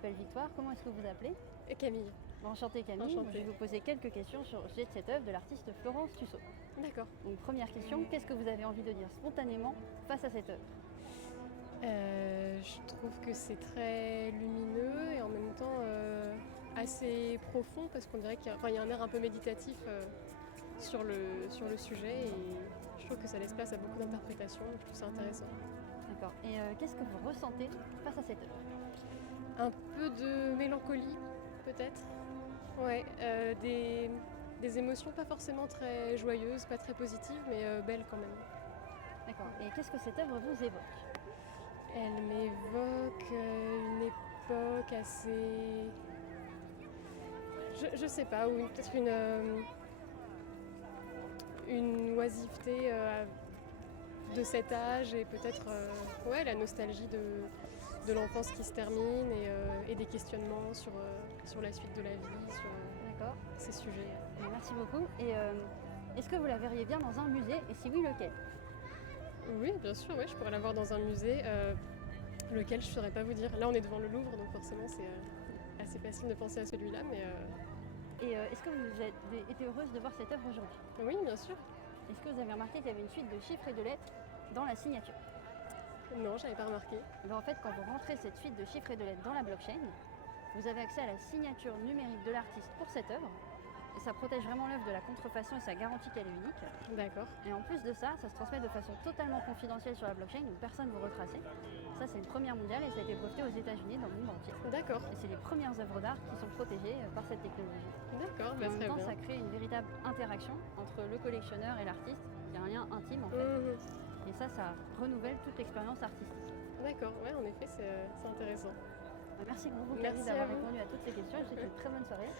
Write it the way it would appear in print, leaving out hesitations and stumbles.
m'appelle Victoire. Comment est-ce que vous vous appelez? Camille. Enchantée Camille. Enchantée. Je vais vous poser quelques questions sur le sujet de cette œuvre de l'artiste Florence Tussaud. D'accord. Donc première question, qu'est-ce que vous avez envie de dire spontanément face à cette œuvre? Je trouve que c'est très lumineux et en même temps assez profond parce qu'on dirait qu'il y a un air un peu méditatif sur le sujet et je trouve que ça laisse place à beaucoup d'interprétations, donc je trouve ça intéressant. D'accord. Et qu'est-ce que vous ressentez face à cette œuvre? Un peu de mélancolie peut-être. Ouais, des émotions pas forcément très joyeuses, pas très positives, mais belles quand même. D'accord. Et qu'est-ce que cette œuvre vous évoque? Elle m'évoque une époque assez... Je sais pas, ou peut-être une oisiveté de cet âge et peut-être ouais, la nostalgie de l'enfance qui se termine et des questionnements sur la suite de la vie, sur D'accord. ces sujets. Merci beaucoup. Et est-ce que vous la verriez bien dans un musée? Et si oui, lequel? Oui, bien sûr, ouais, je pourrais la voir dans un musée. Lequel je ne saurais pas vous dire. Là, on est devant le Louvre, donc forcément, c'est assez facile de penser à celui-là. Mais Et est-ce que vous avez été heureuse de voir cette œuvre aujourd'hui? oui, bien sûr. Est-ce que vous avez remarqué qu'il y avait une suite de chiffres et de lettres dans la signature? Non, j'avais pas remarqué. Ben en fait, quand vous rentrez cette suite de chiffres et de lettres dans la blockchain, vous avez accès à la signature numérique de l'artiste pour cette œuvre. Et ça protège vraiment l'œuvre de la contrefaçon et ça garantit qu'elle est unique. D'accord. Et en plus de ça, ça se transmet de façon totalement confidentielle sur la blockchain, donc personne ne vous retracer. Ça, c'est une première mondiale et ça a été breveté aux États-Unis dans le monde entier. D'accord. Et c'est les premières œuvres d'art qui sont protégées par cette technologie. D'accord, Et en même très temps, bien. ça crée une véritable interaction entre le collectionneur et l'artiste. Il y a un lien intime en fait. Et ça renouvelle toute l'expérience artistique. D'accord, ouais, en effet, c'est intéressant. Merci beaucoup Merci Camille à d'avoir vous. répondu à toutes ces questions. Je vous souhaite une très bonne soirée.